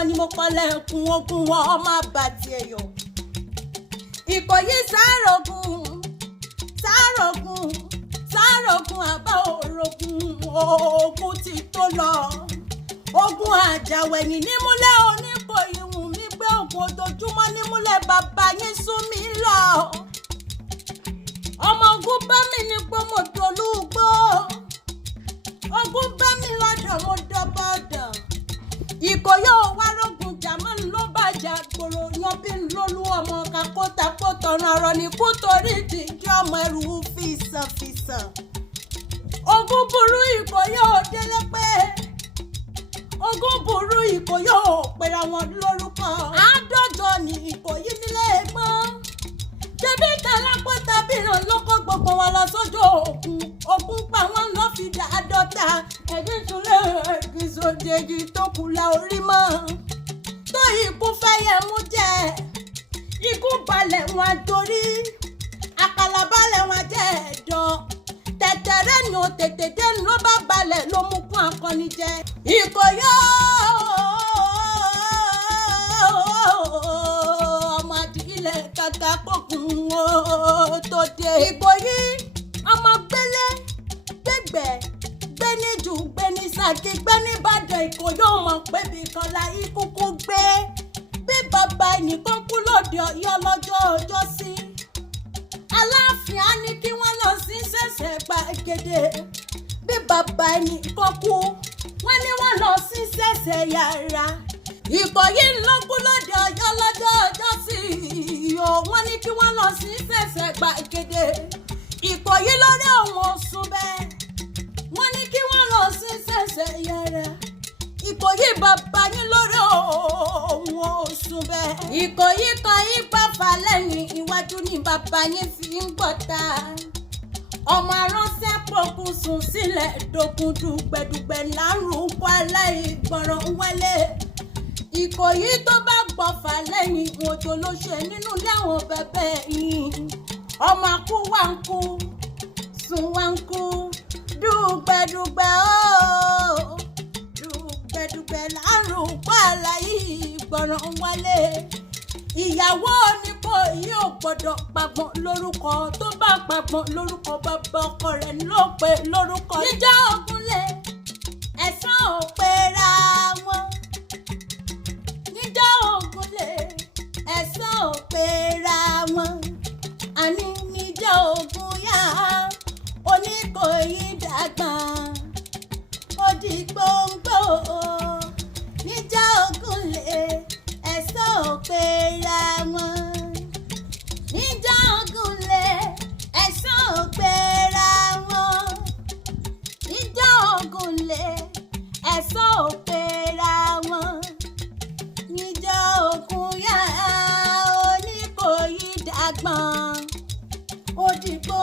wọn ni mo kọlẹ̀kùn ogun wọn ọmọ àbàtì ẹ̀yọ̀. Ìkòyí sáàrògùn àbá òrògùn ogun ti tó lọ. Ogun àjàwẹ̀yìn nímúlẹ̀ Oníkòyí wù mí gbé ogun ojoojúmọ́ nímúlẹ̀ bàbá yín sún mi lọ. Ọmọ ogun bá mi ní pé mo dolúgbó. Ogun bá mi lọ́dọ̀ mo dọ́bọ̀dọ̀. Ìkòyí ò wá rógun jàmọ́ ló bàjá gbòòrò yan bí lólú ọmọ kakótakó tọ̀nà ọ̀rọ̀ ní kú torí ìdíjí ọmọ ẹrù fìsànfìsàn. Ogun burú Ìkòyí ò délé pé. Ogun burú Ìkòyí ò pera wọn lórúkọ. Àádọ́jọ ni Ìkòyí nílé ẹ̀gbọ́n. Ṣebí ìtàlápọ̀ tàbí ìrànlọ́kọ̀ gbogbo wọn lọ sójú òkun. Òkun pa wọn lọ fi dà àádọ́ta. Ẹ̀gbìn túnlẹ̀ ẹ̀gbìn sòdèjì tó kù la orí mọ́. Tó ikú fẹ́yẹ̀ mú jẹ. Ikú balẹ̀ wọn torí. Àkàlà balẹ̀ wọn jẹ́ ẹ̀dọ̀. Tẹ̀tẹ̀rẹ́ ni ò tètè dé ló bá balẹ̀ ló mú kún akọni jẹ. Ìkòyí ọmọ àdìgílẹ̀ kàkà kókun tó dé. Ìkòyí ọmọ gbélé gbégbẹ́ gbéníjù gbénísàkí gbéníbàdàn. Ìkòyí ọmọ pébi kan la ikúkú gbé. Bí bàbá ẹnìkan kú lóde Ọ̀yọ́ lọ́jọ́ ọjọ́ sí. Aláàfin á ní kí wọ́n lọ sí ṣẹ̀ṣẹ̀ gbàgede. Bí bàbá ẹnìkan kú wọ́n ní wọ́n lọ sí ṣẹ̀ṣẹ̀ yàrá. Ìkòyí ló kú lóde Ọ̀yọ́ lọ́jọ́ ọjọ́ sí o. Wọ́n ní kí wọ́n lọ sí ṣẹ̀ṣẹ̀ gbàgede. Ìkòyí lórí àwọn oṣù bẹ́ẹ̀. Wọ́n ní kí wọ́n lọ sí ṣẹ̀ṣẹ̀ yàrá. Ìkòyí bàbá yín lórí àwọn oṣù bẹ́ẹ̀. Ìkòyí kan ipa fà lẹ́yìn iwájú ni bàbá yín fi ń gbọ́ta. Ọmọ aránṣẹ́ pokùnsùn sílẹ̀ dógún dùgbẹ̀dùgbẹ̀ lárùn kọ́ aláìgbọràn wálé. Ìkòyí tó bá gbọ̀fà lẹ́yìn òjò ló ṣe nínú láwọn bẹ̀bẹ̀ yìí. Ọmọ akú wá ń kú sùn wá ń kú dùgbẹ̀dùgbẹ̀ ooo. Dùgbẹ̀dùgbẹ̀ lárùn kọ́ aláìgbọràn wálé. Ìyàwó Oníkòyí ò gbọ́dọ̀ pàgbọ́n lórúkọ. Tó bá pàgbọ́n lórúkọ bàbá ọkọ rẹ̀ ló pe lórúkọ. Níjà Ògúnlé ẹ̀sán ò pera wọn. Níjà Ògúnlé ẹ̀sán ò pera wọn. Àní níjà Ògúnyá Oníkòyí dàgbà. Ó di gbòǹgbò. Níjà Ògúnlé ẹ̀sán ò pera wọn. Níjà Ògúnlé ẹ̀sán ò pera wọn. Níjà Ògúnlé ẹ̀sán ò pera wọn. Níjà Ògúnyá Oníkòyí dàgbọ́n. Ó di gbòǹgbò.